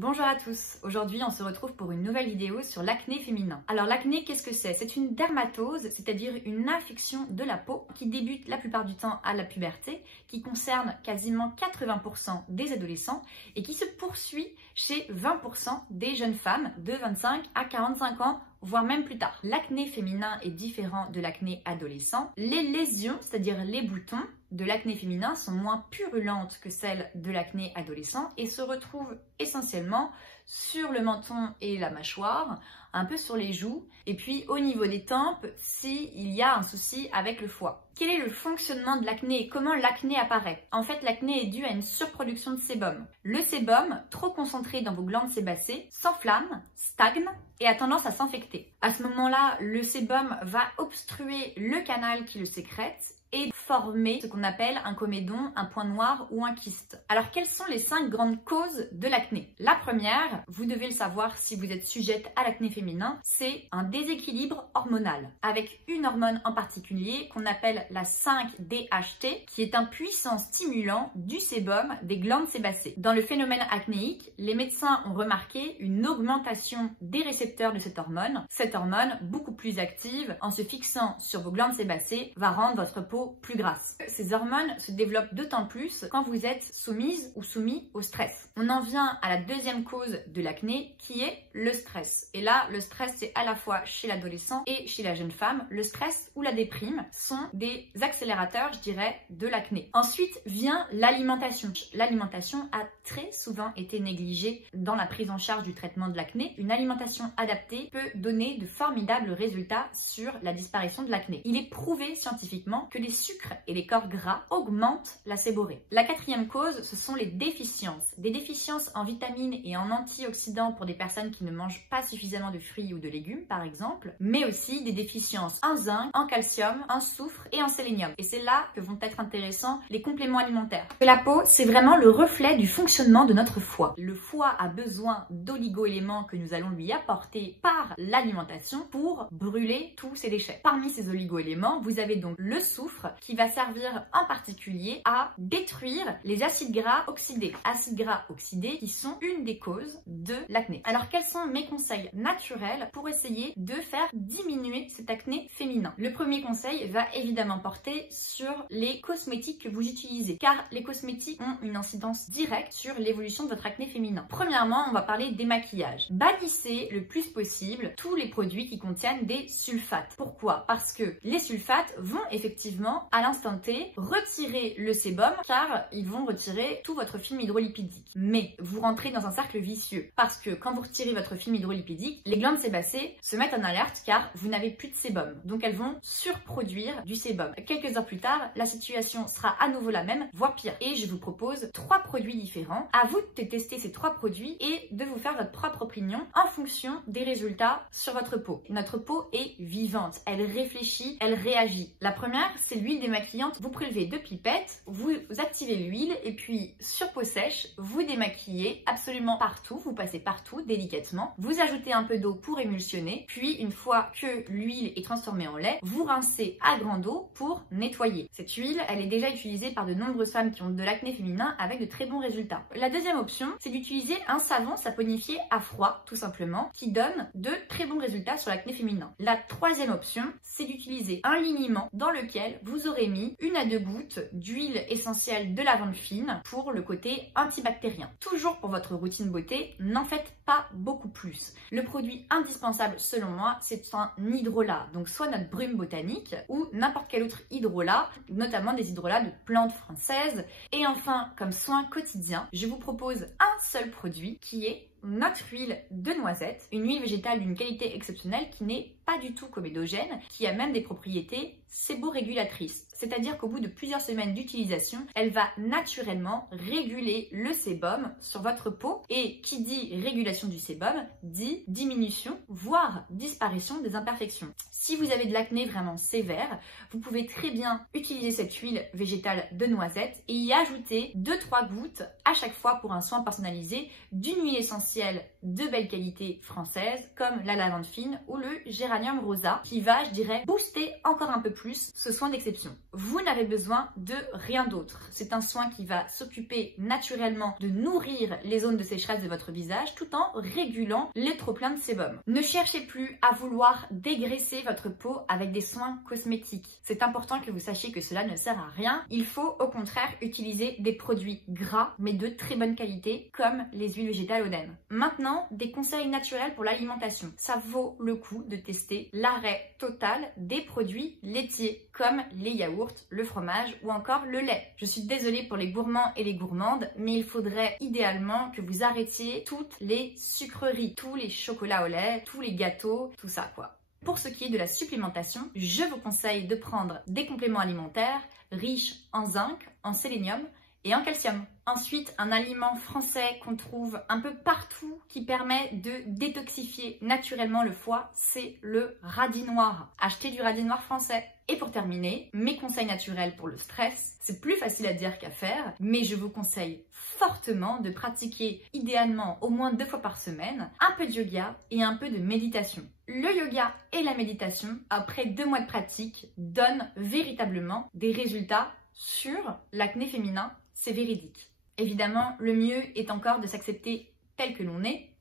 Bonjour à tous, aujourd'hui on se retrouve pour une nouvelle vidéo sur l'acné féminin. Alors l'acné, qu'est-ce que c'est? C'est une dermatose, c'est-à-dire une infection de la peau qui débute la plupart du temps à la puberté, qui concerne quasiment 80% des adolescents et qui se poursuit chez 20% des jeunes femmes de 25 à 45 ans, voire même plus tard. L'acné féminin est différent de l'acné adolescent. Les lésions, c'est-à-dire les boutons de l'acné féminin, sont moins purulentes que celles de l'acné adolescent et se retrouvent essentiellement sur le menton et la mâchoire, un peu sur les joues, et puis au niveau des tempes s'il y a un souci avec le foie. Quel est le fonctionnement de l'acné et comment l'acné apparaît? En fait, l'acné est dû à une surproduction de sébum. Le sébum, trop concentré dans vos glandes sébacées, s'enflamme, stagne et a tendance à s'infecter. À ce moment-là, le sébum va obstruer le canal qui le sécrète et former ce qu'on appelle un comédon, un point noir ou un kyste. Alors, quelles sont les 5 grandes causes de l'acné? La première, vous devez le savoir si vous êtes sujette à l'acné féminin, c'est un déséquilibre hormonal, avec une hormone en particulier qu'on appelle la 5-DHT, qui est un puissant stimulant du sébum des glandes sébacées. Dans le phénomène acnéique, les médecins ont remarqué une augmentation des récepteurs de cette hormone. Cette hormone, beaucoup plus active, en se fixant sur vos glandes sébacées, va rendre votre peau plus grasse. Ces hormones se développent d'autant plus quand vous êtes soumise ou soumis au stress. On en vient à la deuxième cause de l'acné qui est le stress. Et là, le stress, c'est à la fois chez l'adolescent et chez la jeune femme. Le stress ou la déprime sont des accélérateurs, je dirais, de l'acné. Ensuite vient l'alimentation. L'alimentation a très souvent été négligée dans la prise en charge du traitement de l'acné. Une alimentation adaptée peut donner de formidables résultats sur la disparition de l'acné. Il est prouvé scientifiquement que les sucres et les corps gras augmentent la séborrhée. La quatrième cause, ce sont les déficiences. Des déficiences en vitamines et en antioxydants pour des personnes qui ne mangent pas suffisamment de fruits ou de légumes, par exemple, mais aussi des déficiences en zinc, en calcium, en soufre et en sélénium. Et c'est là que vont être intéressants les compléments alimentaires. La peau, c'est vraiment le reflet du fonctionnement de notre foie. Le foie a besoin d'oligo-éléments que nous allons lui apporter par l'alimentation pour brûler tous ces déchets. Parmi ces oligo-éléments, vous avez donc le soufre qui va servir en particulier à détruire les acides gras oxydés. Acides gras oxydés qui sont une des causes de l'acné. Alors quels sont mes conseils naturels pour essayer de faire diminuer cet acné féminin? Le premier conseil va évidemment porter sur les cosmétiques que vous utilisez, car les cosmétiques ont une incidence directe sur l'évolution de votre acné féminin. Premièrement, on va parler des maquillages. Bannissez le plus possible tous les produits qui contiennent des sulfates. Pourquoi? Parce que les sulfates vont effectivement à l'instant T retirer le sébum, car ils vont retirer tout votre film hydrolipidique. Mais vous rentrez dans un cercle vicieux parce que quand vous retirez votre film hydrolipidique, les glandes sébacées se mettent en alerte car vous n'avez plus de sébum. Donc elles vont surproduire du sébum. Quelques heures plus tard, la situation sera à nouveau la même, voire pire. Et je vous propose 3 produits différents. À vous de tester ces 3 produits et de vous faire votre propre opinion en fonction des résultats sur votre peau. Notre peau est vivante, elle réfléchit, elle réagit. La première, c'est l'huile démaquillante. Vous prélevez 2 pipettes, vous activez l'huile et puis sur peau sèche, vous démaquillez absolument partout, vous passez partout délicatement. Vous ajoutez un peu d'eau pour émulsionner, puis une fois que l'huile est transformée en lait, vous rincez à grande eau pour nettoyer. Cette huile, elle est déjà utilisée par de nombreuses femmes qui ont de l'acné féminin avec de très bons résultats. La deuxième option, c'est d'utiliser un savon saponifié à froid, tout simplement, qui donne de très bons résultats sur l'acné féminin. La troisième option, c'est d'utiliser un liniment dans lequel vous aurez mis 1 à 2 gouttes d'huile essentielle de lavande fine pour le côté antibactérien. Toujours pour votre routine beauté, n'en faites pas beaucoup plus. Le produit indispensable selon moi, c'est un hydrolat, donc soit notre brume botanique ou n'importe quel autre hydrolat, notamment des hydrolats de plantes françaises. Et enfin, comme soin quotidien, je vous propose un seul produit qui est notre huile de noisette, une huile végétale d'une qualité exceptionnelle qui n'est pas du tout comédogène, qui a même des propriétés séborégulatrices. C'est-à-dire qu'au bout de plusieurs semaines d'utilisation, elle va naturellement réguler le sébum sur votre peau. Et qui dit régulation du sébum, dit diminution, voire disparition des imperfections. Si vous avez de l'acné vraiment sévère, vous pouvez très bien utiliser cette huile végétale de noisette et y ajouter 2-3 gouttes à chaque fois pour un soin personnalisé d'une huile essentielle de belle qualité française comme la lavande fine ou le géranium rosa qui va, je dirais, booster encore un peu plus ce soin d'exception. Vous n'avez besoin de rien d'autre. C'est un soin qui va s'occuper naturellement de nourrir les zones de sécheresse de votre visage tout en régulant les trop-pleins de sébum. Ne cherchez plus à vouloir dégraisser votre peau avec des soins cosmétiques. C'est important que vous sachiez que cela ne sert à rien. Il faut au contraire utiliser des produits gras mais de très bonne qualité comme les huiles végétales Oden. Maintenant, des conseils naturels pour l'alimentation. Ça vaut le coup de tester l'arrêt total des produits laitiers comme les yaourts, le fromage ou encore le lait. Je suis désolée pour les gourmands et les gourmandes, mais il faudrait idéalement que vous arrêtiez toutes les sucreries, tous les chocolats au lait, tous les gâteaux, tout ça quoi. Pour ce qui est de la supplémentation, je vous conseille de prendre des compléments alimentaires riches en zinc, en sélénium et en calcium. Ensuite, un aliment français qu'on trouve un peu partout qui permet de détoxifier naturellement le foie, c'est le radis noir. Achetez du radis noir français. Et pour terminer, mes conseils naturels pour le stress, c'est plus facile à dire qu'à faire, mais je vous conseille fortement de pratiquer idéalement au moins 2 fois par semaine un peu de yoga et un peu de méditation. Le yoga et la méditation, après 2 mois de pratique, donnent véritablement des résultats sur l'acné féminin, c'est véridique. Évidemment, le mieux est encore de s'accepter tel que l'on est,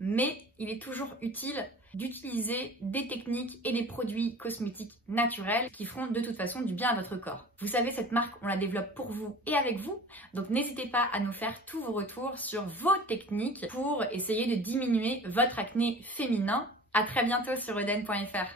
mais il est toujours utile d'utiliser des techniques et des produits cosmétiques naturels qui feront de toute façon du bien à votre corps. Vous savez, cette marque, on la développe pour vous et avec vous, donc n'hésitez pas à nous faire tous vos retours sur vos techniques pour essayer de diminuer votre acné féminin. À très bientôt sur Oden.fr.